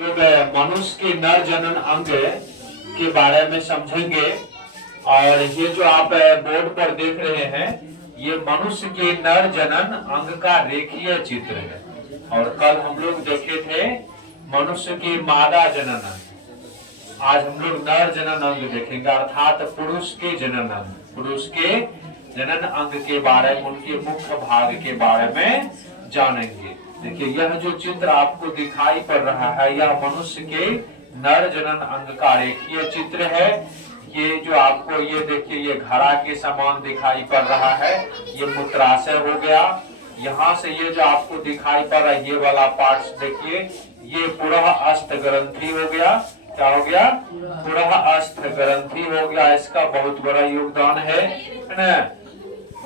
लोग मनुष्य के नर जनन अंग के बारे में समझेंगे। और ये जो आप बोर्ड पर देख रहे हैं, ये मनुष्य के नर जनन अंग का रेखीय चित्र है। और कल हम लोग देखे थे मनुष्य की मादा जनन अंग। आज हम लोग नर जनन अंग देखेंगे, अर्थात पुरुष के जनन अंग। पुरुष के जनन अंग के बारे में, उनके मुख्य भाग के बारे में जानेंगे। देखिए, यह जो चित्र आपको दिखाई पड़ रहा है, यह मनुष्य के नर जनन अंग का रेखीय चित्र है। ये जो आपको ये देखिए, ये घड़ा के समान दिखाई पड़ रहा है, ये मूत्राशय हो गया। यहाँ से ये जो आपको दिखाई पड़ रहा है, ये वाला पार्ट देखिए, ये पूरा अस्त ग्रंथि हो गया। क्या हो गया? पूरा अस्त ग्रंथि हो गया। इसका बहुत बड़ा योगदान है ना।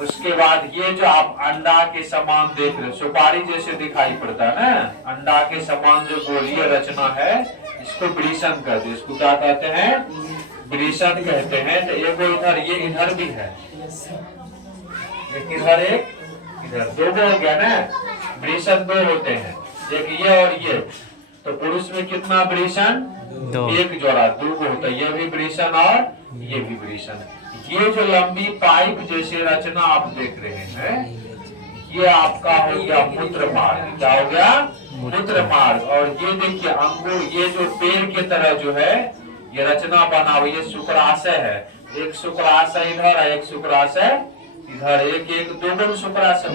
उसके बाद ये जो आप अंडा के समान देख रहे, सुपारी जैसे दिखाई पड़ता है ना, अंडा के समान जो गोलीय रचना है, इसको वृषण कहते हैं। इसको क्या कहते हैं? वृषण कहते हैं। तो एक इधर, ये इधर भी है, एक इधर, एक इधर, दो हो गया ना। वृषण दो होते हैं, एक ये और ये। तो पुरुष में कितना वृषण? एक जोड़ा, दो होता है। ये भी वृषण और ये भी वृषण। ये जो लंबी पाइप जैसे रचना आप देख रहे हैं, ये आपका हो गया मूत्र मार्ग। क्या हो गया? मूत्र मार्ग। और ये देखिए अंकुर, ये जो पेड़ के तरह जो है ये रचना बना हुई, ये शुक्राशय है। एक शुक्राशय इधर है, एक शुक्राशय इधर, एक दो शुक्राशय।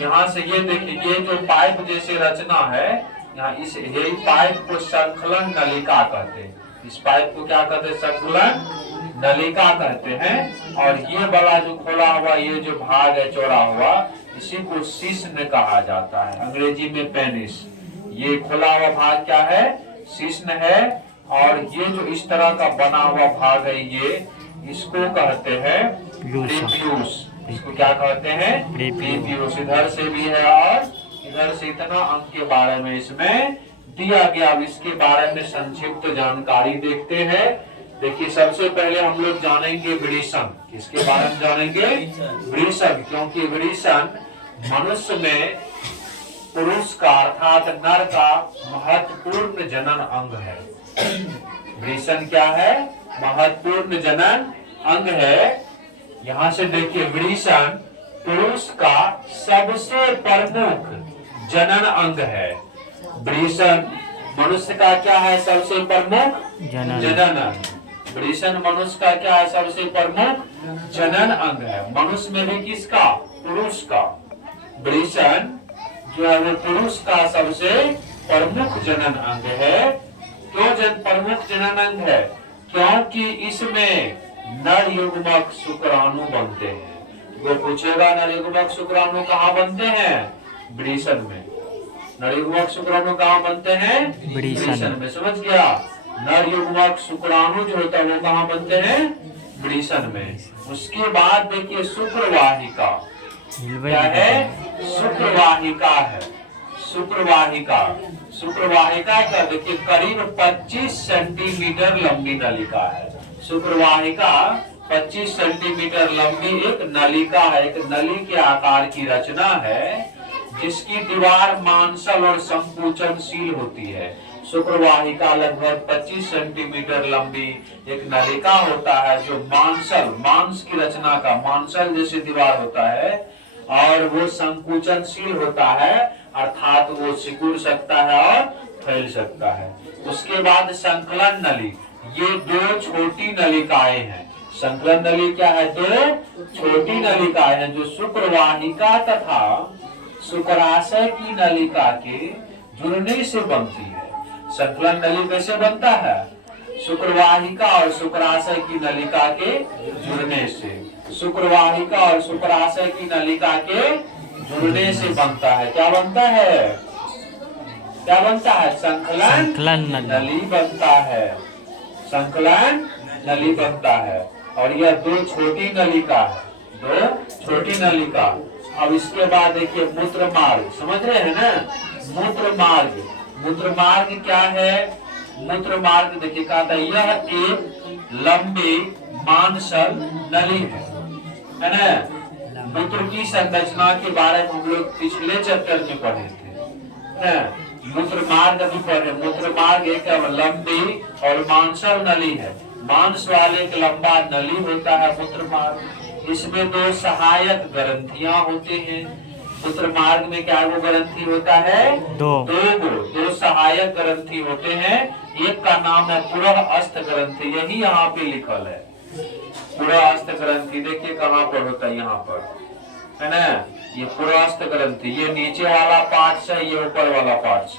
यहाँ से ये देखिए, ये जो पाइप जैसे रचना है, यहाँ इस यही पाइप को संकलन नलिका कहते हैं। इस पाइप को क्या कहते हैं? संकलन नलिका कहते हैं। और ये वाला जो खोला हुआ ये जो भाग है चौड़ा हुआ, इसी को शिश्न कहा जाता है, अंग्रेजी में पेनिस। ये खोला हुआ भाग क्या है? शिश्न है। और ये जो इस तरह का बना हुआ भाग है, ये इसको कहते हैं प्रीपियूस। इसको क्या कहते हैं? प्रीपियूस। इधर से भी है और इधर से इतना अंग के बारे में इसमें दिया गया। अब इसके बारे में संक्षिप्त जानकारी देखते हैं। देखिए, सबसे पहले हम लोग जानेंगे वृषण। किसके बारे में जानेंगे? वृषण। क्योंकि वृषण मनुष्य में पुरुष का अर्थात नर का महत्वपूर्ण जनन अंग है। वृषण क्या है? महत्वपूर्ण जनन अंग है। यहाँ से देखिए, वृषण पुरुष का सबसे प्रमुख जनन अंग है। वृषण मनुष्य का क्या है? सबसे प्रमुख जनन अंग। वृषण मनुष्य का क्या है? सबसे प्रमुख जनन अंग है। मनुष्य में भी किसका? पुरुष का। वृषण जो है वो पुरुष का सबसे प्रमुख जनन अंग है। क्यों प्रमुख जनन अंग है? क्योंकि इसमें नर युग्मक शुक्राणु बनते हैं। वो पूछेगा नर युग्मक शुक्राणु कहाँ बनते हैं? वृषण में। नर युग्मक शुक्राणु कहाँ बनते हैं? वृषण में। समझ गया? नर युग्मक शुक्राणु जो होता है वो कहाँ बनते हैं? वृषण में। उसके बाद देखिए, शुक्रवाहिका क्या है? शुक्रवाहिका है। शुक्रवाहिका, शुक्रवाहिका क्या? देखिए, करीब 25 सेंटीमीटर लंबी नलिका है। शुक्रवाहिका 25 सेंटीमीटर लंबी एक नलिका है, एक नली के आकार की रचना है, जिसकी दीवार मांसल और संकुचनशील होती है। शुक्रवाहिका लगभग 25 सेंटीमीटर लंबी एक नलिका होता है, जो मांसल, मांस की रचना का मांसल जैसे दीवार होता है, और वो संकुचनशील होता है, अर्थात वो सिकुड़ सकता है और फैल सकता है। उसके बाद संकलन नली, ये दो छोटी नलिकाएं हैं। संकलन नली क्या है? दो छोटी नलिकाएं हैं, जो शुक्रवाहिका तथा शुक्राशय की नलिका के जुड़ने से बनती है। संकलन नली कैसे बनता है? शुक्रवाहिका और शुक्राशय की नलिका के जुड़ने से। शुक्रवाहिका और शुक्राशय की नलिका के जुड़ने से बनता है। क्या बनता है? क्या बनता है? संकलन नली बनता है। संकलन नली बनता है। और यह दो छोटी नलिका है, दो छोटी नलिका। अब इसके बाद देखिए, मूत्र मार्ग। समझ रहे हैं ना? मूत्र मार्ग, मूत्र मार्ग क्या है? मूत्र मार्ग देखिए, कहा था यह एक लंबी मांसल नली है ना। मूत्र की संरचना के बारे में हम लोग पिछले चैप्टर में पढ़े थे। मूत्र मार्ग अभी पढ़े। मूत्र मार्ग एक लंबी और मांसल नली है। मांस वाले एक लंबा नली होता है मूत्र मार्ग। इसमें दो सहायक ग्रंथियां होते हैं। मूत्र मार्ग में क्या वो ग्रंथि होता है? दो सहायक ग्रंथि होते हैं। एक का नाम है पुरः अस्त ग्रंथि, यही यहाँ पे लिखल है पुरः अस्त ग्रंथि। देखिए कहाँ पर होता है, यहाँ पर है ना, ये पुरः अस्त ग्रंथि। ये नीचे वाला पार्ट है, ये ऊपर वाला पार्ट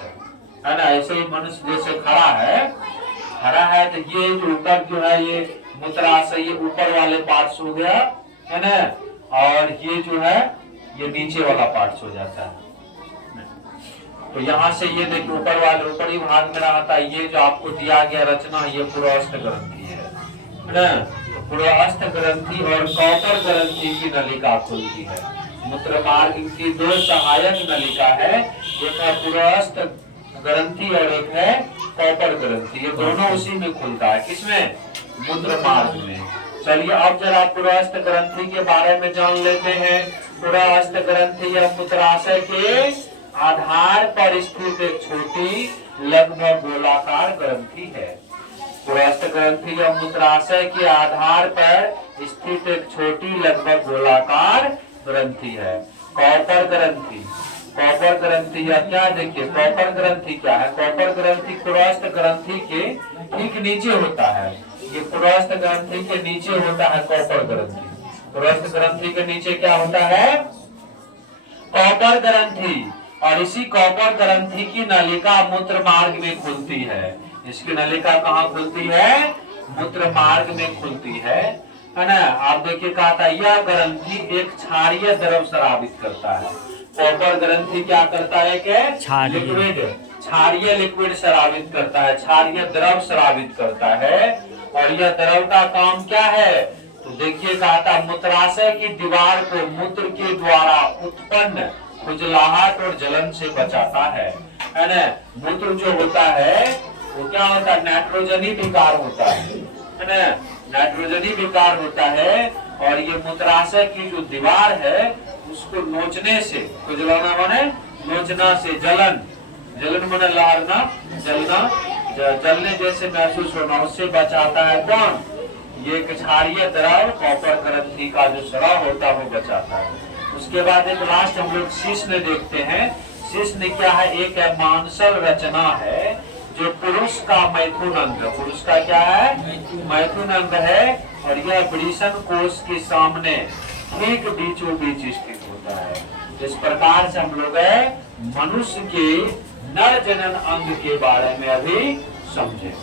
है ना। ऐसे ही मनुष्य जैसे खड़ा है तो ये जो ऊपर जो है ये मूत्राशय, ये ऊपर वाले पार्ट हो गया है ना, और ये जो है ये नीचे वाला पार्ट हो जाता है। तो यहाँ से ये देखिए ऊपर वाले ऊपरी भाग में रहता है। ये जो आपको दिया गया रचना, ये पुरः अस्त ग्रंथि है ना। पुरः अस्त ग्रंथि और कॉपर ग्रंथि की नलिका खुलती है। मूत्र मार्ग की दो सहायक नलिका है, एक है पुरः अस्त ग्रंथि और एक है कॉपर ग्रंथि। ये दोनों उसी में खुलता है, किसमें? मूत्र मार्ग में। चलिए अब जरा पुरः अस्त ग्रंथि के बारे में जान लेते हैं। पुरः अस्त ग्रंथि या मूत्राशय के आधार पर स्थित एक छोटी लगभग गोलाकार ग्रंथि है। पुरः अस्त ग्रंथि या मूत्राशय के आधार पर स्थित एक छोटी लगभग गोलाकार ग्रंथि है। कॉपर ग्रंथि, कॉपर ग्रंथि या क्या, देखिए कॉपर ग्रंथि क्या है? कॉपर ग्रंथि पुरः अस्त ग्रंथि के ठीक नीचे होता है। ये पुरः अस्त ग्रंथि के नीचे होता है कॉपर ग्रंथि। पुरः अस्त ग्रंथि के नीचे क्या होता है? कॉपर ग्रंथि। और इसी कॉपर ग्रंथि की नलिका मूत्र मार्ग में खुलती है। इसकी नलिका कहाँ खुलती है? मूत्र मार्ग में खुलती है ना। आप देखिए कहा था यह ग्रंथि एक क्षारीय द्रव स्रावित करता है। कॉपर ग्रंथि क्या करता है? कि लिक्विड, क्षारीय लिक्विड स्रावित करता है, क्षारीय द्रव स्रावित करता है। और यह द्रव का काम क्या है? तो देखिए कहा था मूत्राशय की दीवार को मूत्र के द्वारा उत्पन्न खुजलाहट और जलन से बचाता है ना। मूत्र जो होता है वो क्या होता है? नाइट्रोजनी विकार होता है ना, नाइट्रोजनी विकार होता है। और ये मूत्राशय की जो दीवार है उसको नोचने से, खुजलाना माने नोचना से, जलन माने लहरना, जलने जैसे महसूस होना, उससे बचाता है। कौन? ये क्षारीय द्रव कॉपर ग्रंथि का जो स्राव होता है वो बचाता है। उसके बाद एक लास्ट हम लोग शिश्न देखते हैं। शिश्न क्या है? एक है मांसल रचना है जो पुरुष का मैथुन अंग, पुरुष का क्या है? मैथुन अंग है। और यह वृषण कोश के सामने ठीक बीचों बीच स्थित होता है। इस प्रकार से हम लोग मनुष्य के नर जनन अंग के बारे में अभी समझे।